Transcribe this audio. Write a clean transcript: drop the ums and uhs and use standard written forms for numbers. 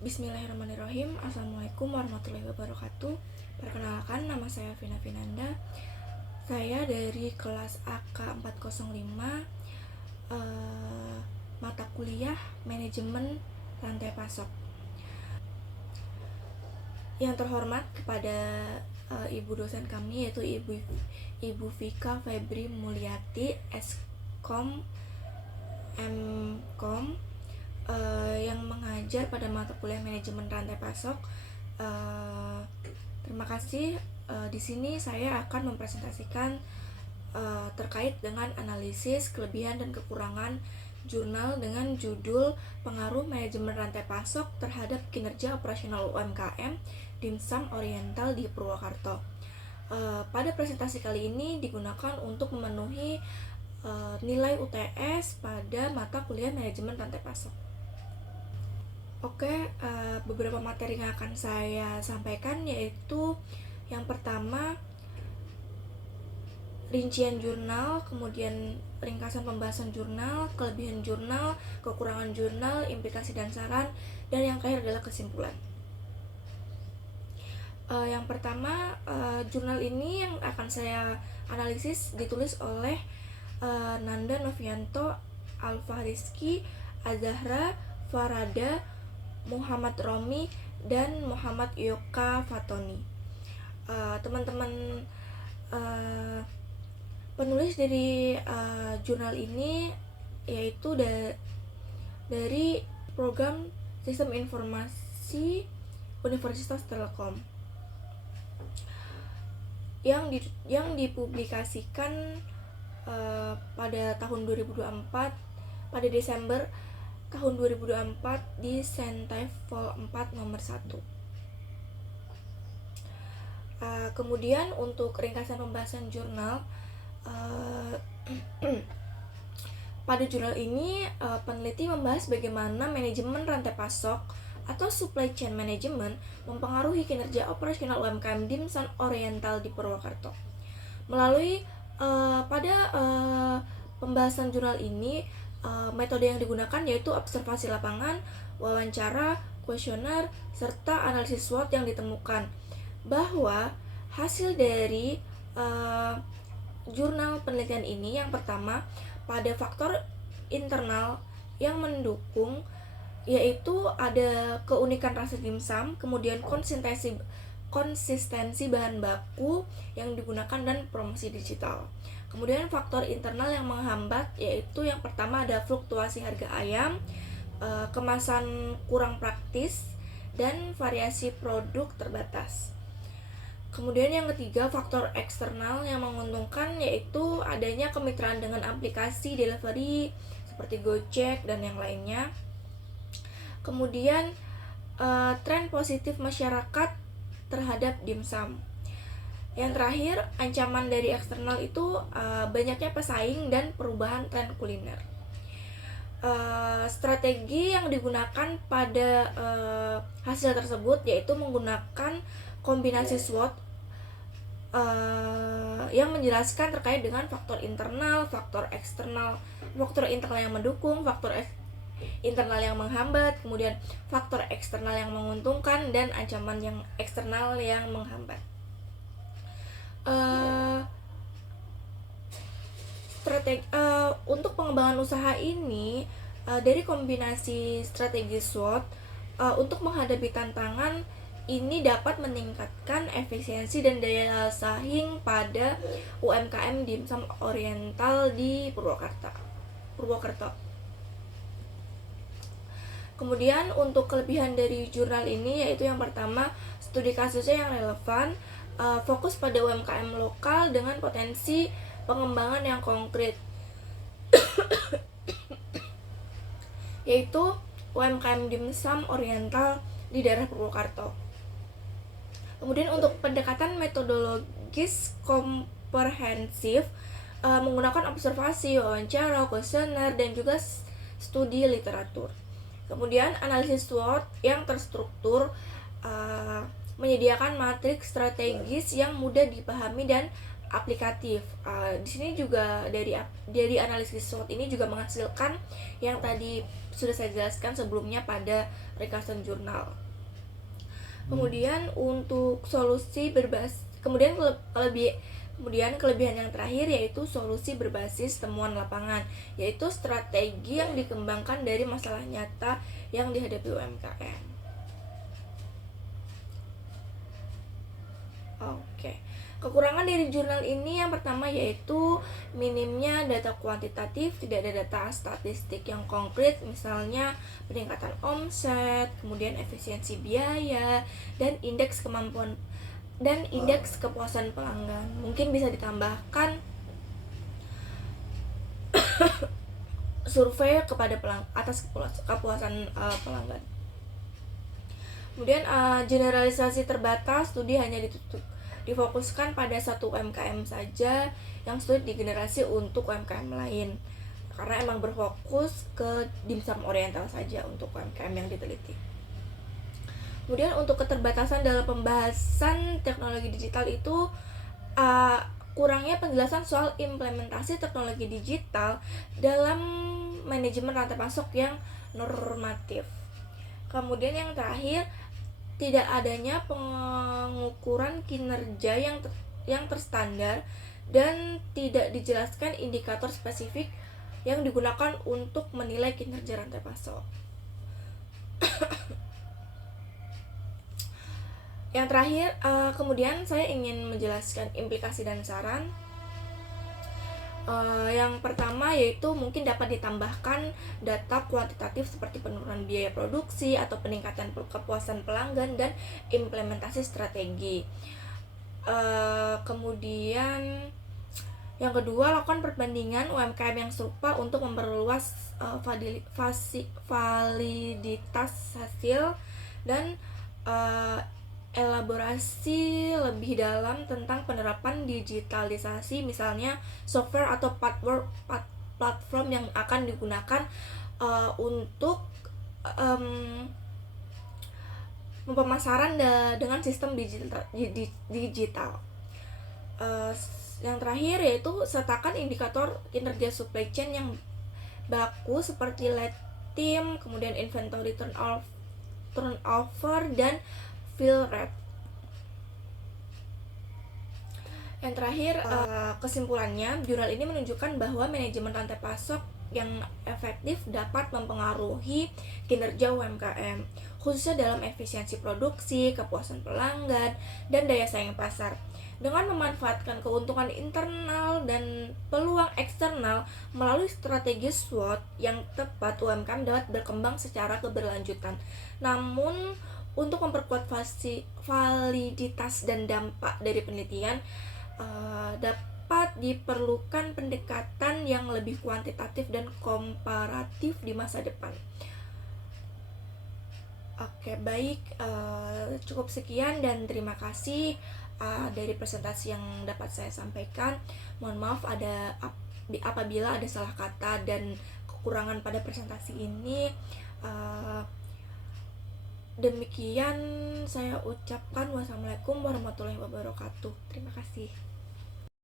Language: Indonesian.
Bismillahirrahmanirrahim. Assalamualaikum warahmatullahi wabarakatuh. Perkenalkan, nama saya Vina Vinanda. Saya dari kelas AK 405, mata kuliah Manajemen Rantai Pasok. Yang terhormat kepada ibu dosen kami, yaitu Ibu Vika Febri Mulyati, Skom Mkom, yang mengajar pada mata kuliah Manajemen Rantai Pasok. Terima kasih. Di sini saya akan mempresentasikan terkait dengan analisis kelebihan dan kekurangan jurnal dengan judul Pengaruh Manajemen Rantai Pasok terhadap Kinerja Operasional UMKM Dimsum Oriental di Purwakarta. Pada presentasi kali ini digunakan untuk memenuhi nilai UTS pada mata kuliah Manajemen Rantai Pasok. Oke, beberapa materi yang akan saya sampaikan yaitu yang pertama, rincian jurnal, kemudian ringkasan pembahasan jurnal, kelebihan jurnal, kekurangan jurnal, implikasi dan saran, dan yang terakhir adalah kesimpulan. Yang pertama, jurnal ini yang akan saya analisis ditulis oleh Nanda Novianto, Alfa Rizky, Azahra, Farada, Muhammad Romi, dan Muhammad Yoka Fatoni. Teman-teman penulis dari jurnal ini yaitu dari program Sistem Informasi Universitas Telkom yang dipublikasikan pada tahun 2024, pada Desember tahun 2024 di Sentai Vol 4 nomor 1. Kemudian untuk ringkasan pembahasan jurnal, pada jurnal ini peneliti membahas bagaimana manajemen rantai pasok atau supply chain management mempengaruhi kinerja operasional UMKM Dimsum Oriental di Purwakarta. Melalui pada pembahasan jurnal ini, metode yang digunakan yaitu observasi lapangan, wawancara, kuesioner, serta analisis SWOT yang ditemukan bahwa hasil dari jurnal penelitian ini, yang pertama, pada faktor internal yang mendukung yaitu ada keunikan rasa dimsum, kemudian konsistensi bahan baku yang digunakan dan promosi digital. Kemudian faktor internal yang menghambat yaitu yang pertama ada fluktuasi harga ayam, kemasan kurang praktis, dan variasi produk terbatas. Kemudian yang ketiga, faktor eksternal yang menguntungkan yaitu adanya kemitraan dengan aplikasi delivery seperti Gojek dan yang lainnya. Kemudian tren positif masyarakat terhadap dimsum. Yang terakhir, ancaman dari eksternal itu banyaknya pesaing dan perubahan tren kuliner. Strategi yang digunakan pada hasil tersebut yaitu menggunakan kombinasi SWOT yang menjelaskan terkait dengan faktor internal, faktor eksternal, faktor internal yang mendukung, faktor internal yang menghambat, kemudian faktor eksternal yang menguntungkan, dan ancaman yang eksternal yang menghambat. Untuk pengembangan usaha ini dari kombinasi strategi SWOT untuk menghadapi tantangan ini dapat meningkatkan efisiensi dan daya saing pada UMKM Dimsum Oriental di Purwokerto. Kemudian untuk kelebihan dari jurnal ini yaitu yang pertama, studi kasusnya yang relevan, fokus pada UMKM lokal dengan potensi pengembangan yang konkret yaitu UMKM Dimsum Oriental di daerah Purwokerto. Kemudian untuk pendekatan metodologis komprehensif, menggunakan observasi, wawancara, kuesioner, dan juga studi literatur. Kemudian analisis SWOT yang terstruktur, menyediakan matriks strategis yang mudah dipahami dan aplikatif. Di sini juga dari analisis SWOT ini juga menghasilkan yang tadi sudah saya jelaskan sebelumnya pada Recursion Journal. Kemudian untuk solusi berbasis kemudian kelebihan yang terakhir yaitu solusi berbasis temuan lapangan, yaitu strategi yang dikembangkan dari masalah nyata yang dihadapi UMKM. Oke. Kekurangan dari jurnal ini yang pertama yaitu minimnya data kuantitatif, tidak ada data statistik yang konkret, misalnya peningkatan omset, kemudian efisiensi biaya, dan indeks kemampuan dan indeks kepuasan pelanggan. Mungkin bisa ditambahkan survei kepada atas kepuasan pelanggan. Kemudian generalisasi terbatas, studi hanya difokuskan pada satu UMKM saja, yang studi digenerasi untuk UMKM lain karena emang berfokus ke dimsum oriental saja untuk UMKM yang diteliti. Kemudian untuk keterbatasan dalam pembahasan teknologi digital itu kurangnya penjelasan soal implementasi teknologi digital dalam manajemen rantai pasok yang normatif. Kemudian yang terakhir, tidak adanya pengukuran kinerja yang terstandar dan tidak dijelaskan indikator spesifik yang digunakan untuk menilai kinerja rantai pasok. Yang terakhir, kemudian saya ingin menjelaskan implikasi dan saran. Yang pertama yaitu mungkin dapat ditambahkan data kuantitatif seperti penurunan biaya produksi atau peningkatan kepuasan pelanggan dan implementasi strategi. Kemudian yang kedua, lakukan perbandingan UMKM yang serupa untuk memperluas validitas hasil dan elaborasi lebih dalam tentang penerapan digitalisasi, misalnya software atau platform yang akan digunakan untuk pemasaran dengan sistem digital. Yang terakhir yaitu sertakan indikator kinerja supply chain yang baku seperti lead time, kemudian inventory turnover dan fill rate. Yang terakhir, kesimpulannya, jurnal ini menunjukkan bahwa manajemen rantai pasok yang efektif dapat mempengaruhi kinerja UMKM, khususnya dalam efisiensi produksi, kepuasan pelanggan, dan daya saing pasar. Dengan memanfaatkan keuntungan internal dan peluang eksternal melalui strategi SWOT yang tepat, UMKM dapat berkembang secara keberlanjutan. Namun, untuk memperkuat validitas dan dampak dari penelitian, dapat diperlukan pendekatan yang lebih kuantitatif dan komparatif di masa depan. Oke, baik, cukup sekian dan terima kasih dari presentasi yang dapat saya sampaikan. Mohon maaf apabila ada salah kata dan kekurangan pada presentasi ini. Demikian saya ucapkan. Wassalamualaikum warahmatullahi wabarakatuh. Terima kasih.